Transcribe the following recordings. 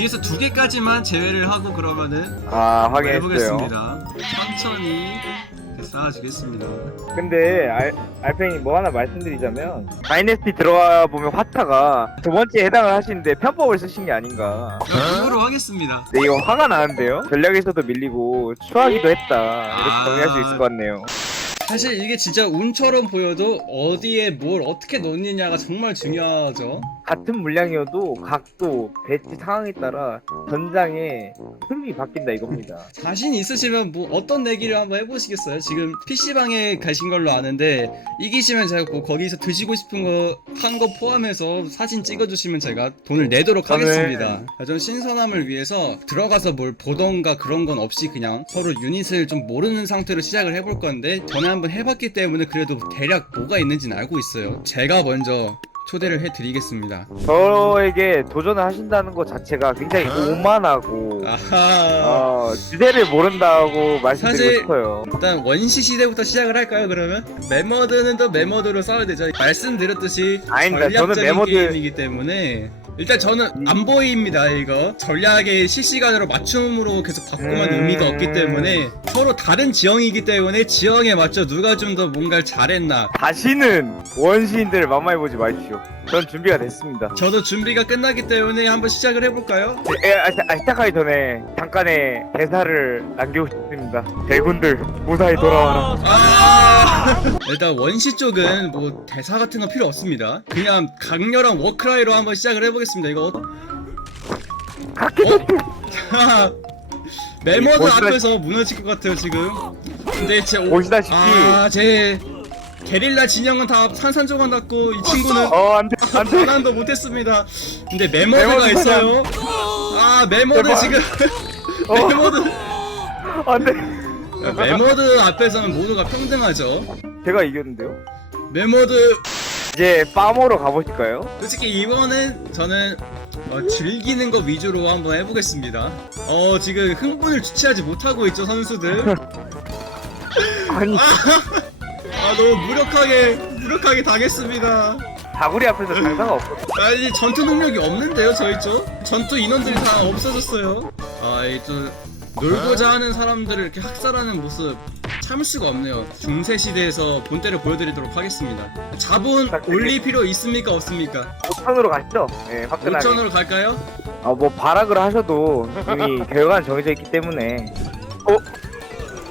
뒤에서 두 개까지만 제외를 하고 그러면은 아 확인했어요. 해보겠습니다. 천천히 이렇게 쌓아주겠습니다. 근데 알, 알팽이 뭐 하나 말씀드리자면 다이내스티 들어가 보면 화타가 두 번째 해당을 하시는데 편법을 쓰신 게 아닌가. 공부로 하겠습니다. 네 이거 화가 나는데요. 전략에서도 밀리고 추하기도 했다. 이렇게 아. 정리할 수 있을 것 같네요. 사실 이게 진짜 운처럼 보여도 어디에 뭘 어떻게 넣느냐가 정말 중요하죠. 같은 물량이어도 각도, 배치 상황에 따라 전장의 흐름이 바뀐다 이겁니다. 자신 있으시면 뭐 어떤 내기를 한번 해보시겠어요? 지금 PC방에 가신 걸로 아는데 이기시면 제가 뭐 거기서 드시고 싶은 거 한 거 포함해서 사진 찍어주시면 제가 돈을 내도록 저는- 하겠습니다. 전 신선함을 위해서 들어가서 뭘 보던가 그런 건 없이 그냥 서로 유닛을 좀 모르는 상태로 시작을 해볼 건데 전에 한번 해봤기 때문에 그래도 대략 뭐가 있는지는 알고 있어요. 제가 먼저 초대를 해드리겠습니다. 저에게 도전을 하신다는 것 자체가 굉장히 오만하고 아하. 어, 주제를 모른다고 말씀드리고 사실- 싶어요. 일단 원시 시대부터 시작을 할까요 그러면? 메머드는 또 메머드로 싸워야 되죠 말씀드렸듯이 아닙니다. 저는 전략적인 메머드- 게임이기 때문에 일단 저는 안 보입니다 이거 전략의 실시간으로 맞춤으로 계속 바꾸면 음. 의미가 없기 때문에 서로 다른 지형이기 때문에 지형에 맞춰 누가 좀 더 뭔가를 잘했나 다시는 원시인들을 만만해보지 마십시오. 전 준비가 됐습니다. 저도 준비가 끝나기 때문에 한번 시작을 해볼까요? 에, 아, 시- 아, 시작하기 전에 잠깐의 대사를 남기고 싶습니다. 대군들 무사히 돌아와라. 아 일단 원시 쪽은 뭐 대사 같은 거 필요 없습니다 그냥 강렬한 워크라이로 한번 시작을 해보겠습니다 이거. 어? 메모드 보시다- 앞에서 무너질 것 같아요 지금. 근데 제 오... 보시다시피 아 제 게릴라 진영은 다 산산조각 났고 이 친구는 어 안돼 안돼. 반환도 못했습니다. 근데 메모드가 메모드 있어요. 아 메모드 제발. 지금 어. 메모드. 안돼. 메모드 앞에서는 모두가 평등하죠. 제가 이겼는데요. 메모드 이제 파머로 가보실까요? 솔직히 이번엔 저는 어, 즐기는 거 위주로 한번 해보겠습니다. 어 지금 흥분을 주체하지 못하고 있죠 선수들. 아니 아 너무 무력하게 무력하게 당했습니다. 다구리 앞에서 장사가 없어. 아니 전투 능력이 없는데요 저희 쪽 전투 인원들이 다 없어졌어요. 아이또 놀고자 하는 사람들을 이렇게 학살하는 모습 참을 수가 없네요. 중세 시대에서 본때를 보여드리도록 하겠습니다. 자본 올릴 필요 있습니까 없습니까? 5천으로 가시죠. 네, 화끈하게. 5천으로 갈까요? 아, 뭐 발악을 하셔도 이미 결과는 정해져 있기 때문에.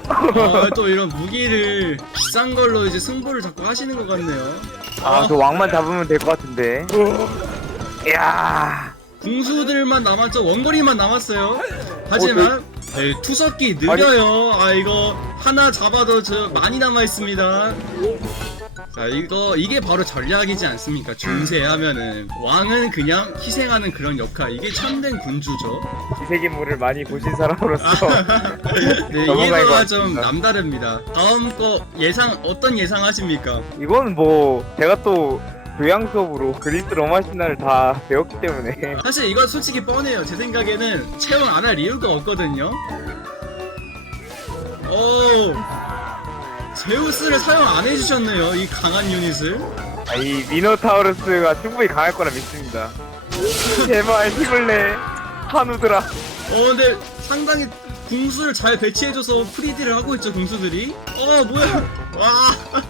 아, 또 이런 무기를 비싼 걸로 이제 승부를 자꾸 하시는 것 같네요. 아, 저 왕만 잡으면 될 것 같은데. 이야. 궁수들만 남았죠. 원거리만 남았어요. 하지만 에이, 투석기 느려요. 아 이거 하나 잡아도 저 많이 남아 있습니다. 자 이거 이게 바로 전략이지 않습니까? 중세 하면은 왕은 그냥 희생하는 그런 역할. 이게 참된 군주죠. 기세기물을 많이 보신 사람으로서. 네, 넘어갈 것 이거가 좀 같습니다. 남다릅니다. 다음 거 예상 어떤 예상하십니까? 이건 뭐, 제가 또 교양 수업으로 그리스 로마 신화를 다 배웠기 때문에. 사실 이건 솔직히 뻔해요. 제 생각에는 채용 안 할 이유가 없거든요. 오, 제우스를 사용 안 해주셨네요. 이 강한 유닛을. 아, 이 미노타우루스가 충분히 강할 거라 믿습니다. 제발 힘을 내. 한우들아. 어, 근데 상당히 궁수를 잘 배치해줘서 프리디를 하고 있죠, 궁수들이. 어, 뭐야. 와.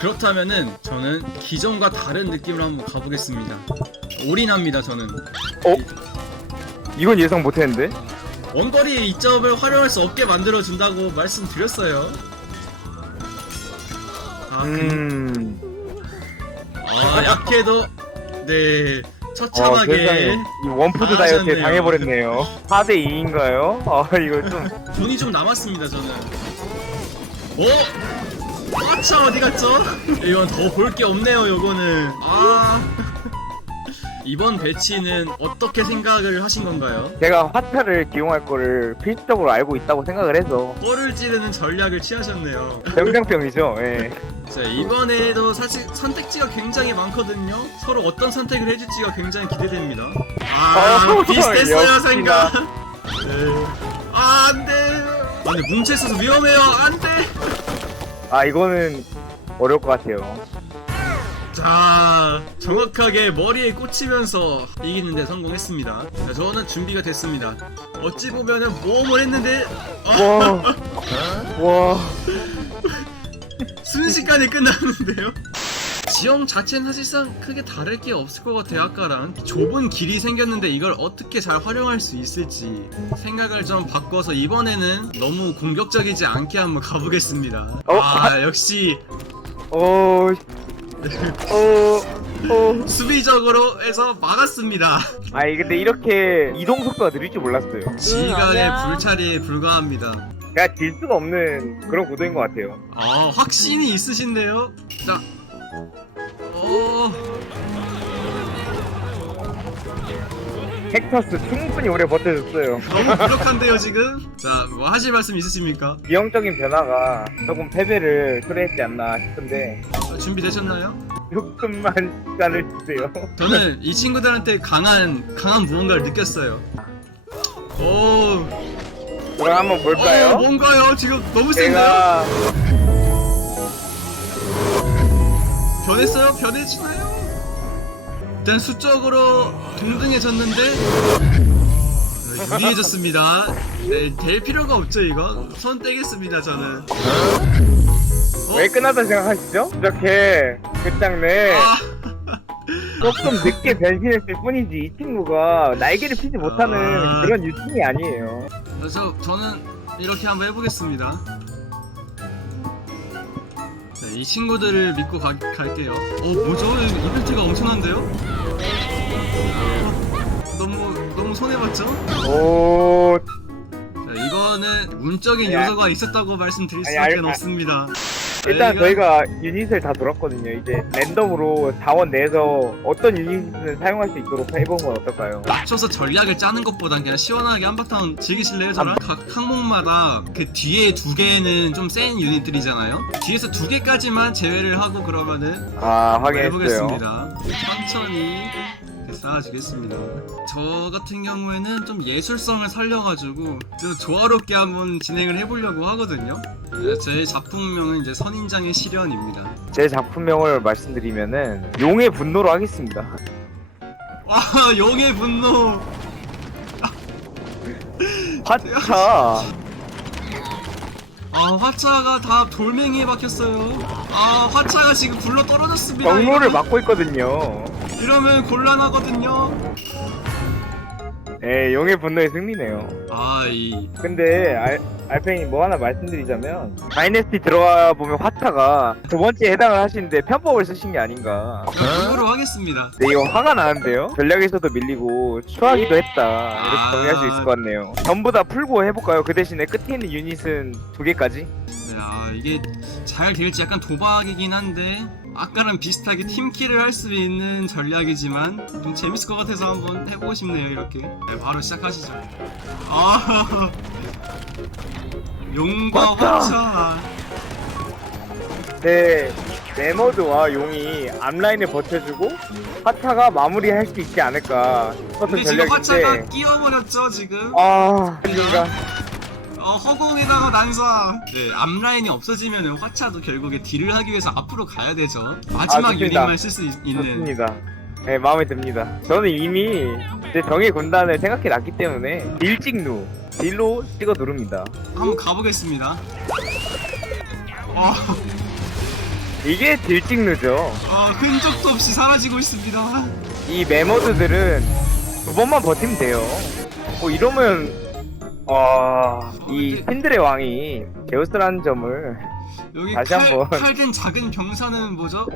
자, 그렇다면은 저는 기존과 다른 느낌으로 한번 가보겠습니다. 올인합니다, 저는. 어? 이건 예상 못했는데? 원거리 이점을 활용할 수 없게 만들어 준다고 말씀드렸어요. 아, 그, 음. 아 약해도 네 어, 처참하게. 이 원푸드 아, 다이어트에 하셨네요. 당해버렸네요. 4대 2인가요? 아, 이거 좀. 돈이 좀 남았습니다 저는. 오, 아차 어디 갔죠? 이건 더 볼 게 없네요 요거는. 아 이번 배치는 어떻게 생각을 하신 건가요? 제가 화타를 기용할 거를 필수적으로 알고 있다고 생각을 해서. 뻘을 찌르는 전략을 취하셨네요. 병장병이죠, 예. 자 이번에도 사실 선택지가 굉장히 많거든요. 서로 어떤 선택을 해줄지가 굉장히 기대됩니다. 아 어, 비슷했어요. 생각. 네. 아 안돼. 아니 뭉쳐 있어서 위험해요. 안돼. 아, 이거는 어려울 것 같아요. 자 정확하게 머리에 꽂히면서 이기는데 성공했습니다. 자, 저는 준비가 됐습니다. 어찌 보면은 모험을 했는데 아, 와, 와, 순식간에 끝났는데요 지형 자체는 사실상 크게 다를 게 없을 것 같아요 아까랑 좁은 길이 생겼는데 이걸 어떻게 잘 활용할 수 있을지 생각을 좀 바꿔서 이번에는 너무 공격적이지 않게 한번 가보겠습니다 어? 아 역시 어, 어, 어. 수비적으로 해서 막았습니다 아니 근데 이렇게 이동 속도가 느릴 줄 몰랐어요. 지휘관의 아니야. 불찰에 불과합니다 그냥 질 수가 없는 그런 구도인 것 같아요. 아 확신이 있으신데요 자 어... 헥터스 충분히 오래 버텨줬어요. 너무 부족한데요 지금? 자 뭐 하실 말씀 있으십니까? 지형적인 변화가 조금 패배를 초래했지 않나 싶은데 어, 준비되셨나요? 조금만 시간을 주세요. 저는 이 친구들한테 강한 강한 무언가를 느꼈어요. 오, 그럼 한번 볼까요? 어, 뭔가요? 지금 너무 센데요? 제가 변했어요? 변해지나요? 일단 수적으로 동등해졌는데 어, 유리해졌습니다. 네, 될 필요가 없죠 이거. 손 떼겠습니다 저는. 어? 왜 끝났다 생각하시죠? 이렇게 끝장내 아, 조금 늦게 변신했을 뿐이지 이 친구가 날개를 피지 못하는 아. 그런 유충이 아니에요. 그래서 저는 이렇게 한번 해보겠습니다. 네, 이 친구들을 믿고 가, 갈게요. 어, 뭐죠? 이벤트가 엄청난데요? 어, 너무, 너무 손해봤죠? 오, 자, 이거는 운적인 야. 요소가 있었다고 말씀드릴 수밖에 알- 없습니다. 일단 저희가- 유닛을 다 돌았거든요. 이제 랜덤으로 자원 내서 어떤 유닛을 사용할 수 있도록 해보는 건 어떨까요? 맞춰서 전략을 짜는 것보단 그냥 시원하게 한바탕 즐기실래요, 저랑? 각 항목마다 그 뒤에 두 개는 좀 센 유닛들이잖아요? 뒤에서 두 개까지만 제외를 하고 그러면은 아, 한번 확인했어요. 해보겠습니다. 천천히 이렇게 쌓아주겠습니다. 저 같은 경우에는 좀 예술성을 살려가지고 좀 조화롭게 한번 진행을 해보려고 하거든요. 네, 제 작품명은 이제 선 인장의 시련입니다. 제 작품명을 말씀드리면은 용의 분노로 하겠습니다. 와 용의 분노. 화차. 아 화차가 다 돌멩이에 박혔어요. 아 화차가 지금 굴러 떨어졌습니다. 경로를 막고 있거든요. 이러면 곤란하거든요. 네, 용의 분노의 승리네요. 아이 근데 알, 알팽이 뭐 하나 말씀드리자면 다이내스티 들어가 보면 화타가 두 번째 해당을 하시는데 편법을 쓰신 게 아닌가. 그거로 하겠습니다. 네, 이거 화가 나는데요? 전략에서도 밀리고 추하기도 했다. 이렇게 아. 정리할 수 있을 것 같네요. 전부 다 풀고 해볼까요? 그 대신에 끝에 있는 유닛은 두 개까지? 네, 아 이게 잘 될지 약간 도박이긴 한데 아까랑 비슷하게 팀킬을 할 수 있는 전략이지만 좀 재밌을 것 같아서 한번 해보고 싶네요 이렇게 네, 바로 시작하시죠 아 용과 맞다. 화차 네, 네머드와 용이 앞라인을 버텨주고 화타가 마무리할 수 있지 않을까 싶었던 근데 지금 화차가 전략인데. 끼워버렸죠 지금? 아... 그러니까 어, 허공에다가 난사 네 앞라인이 없어지면 화차도 결국에 딜을 하기 위해서 앞으로 가야 되죠. 마지막 아, 좋습니다. 유닛만 쓸 수 있는. 좋습니다. 네, 마음에 듭니다. 저는 이미 제 정의 군단을 생각해 놨기 때문에 딜찍누 딜로 찍어 누릅니다. 한번 가보겠습니다 아 이게 딜찍누죠. 아, 흔적도 없이 사라지고 있습니다. 이 메모드들은 두 번만 버티면 돼요. 어, 이러면 아, 이 신들의 왕이 제우스라는 점을 여기 다시 칼, 한번. 칼든 작은 병사는 뭐죠?